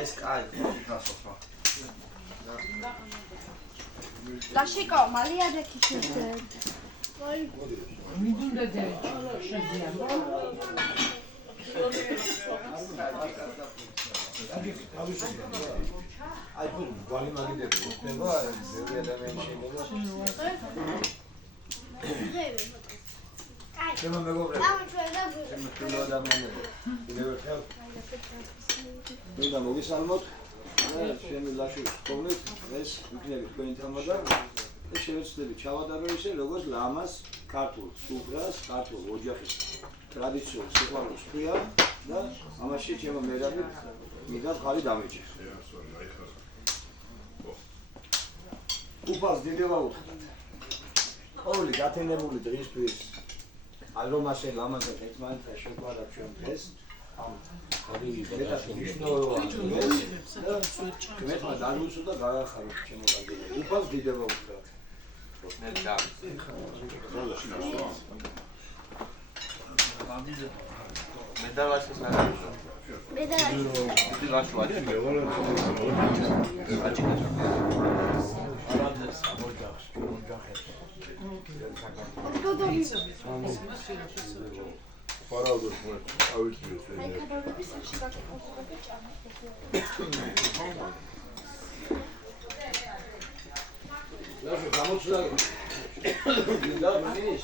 ეს კაი Lashiko, Malia de Kishir. Midunda de Shazia. აი თუ გვალი მაგიდები იქნება ზევი ადამიანი შეიძლება ჩემო მეგობრებო ჩემო თულო ადამიანები კიდევ ერთხელ მინდა მოგისალმოთ შენი ლაშის თქმით ეს ვიქნები თქვენი თამა და შევეცდები ჩავადარო ისე როგორც ლამას ქართულ სუფრას ქართულ ოჯახის ტრადიციულ სიყვარულს ქვია და ამაში ჩემო მერაბი მინდა ხარი დამეჭი უფალს დიდება უთხრათ ყოველი გათენებული დღისთვის ალრომასე ლამაზე ერთმანეთთან შეგვარად ჩვენ დღეს ამ მეტად მნიშვნელოვანი დღეს და მეტმა დაგუცო და გაგახაროთ ჩემო გაგები უფალს დიდება უთხრათ მე დავაშეს არის მე დავაშეს დიდი ლაშო არის არანდეს ამოჯახს ოჯახებს Paraldos mu? Avutmuyor მე seni. ქადაგების სახში გაკეთებული ჭამე. ლაშო გამოცდა მინდა მინის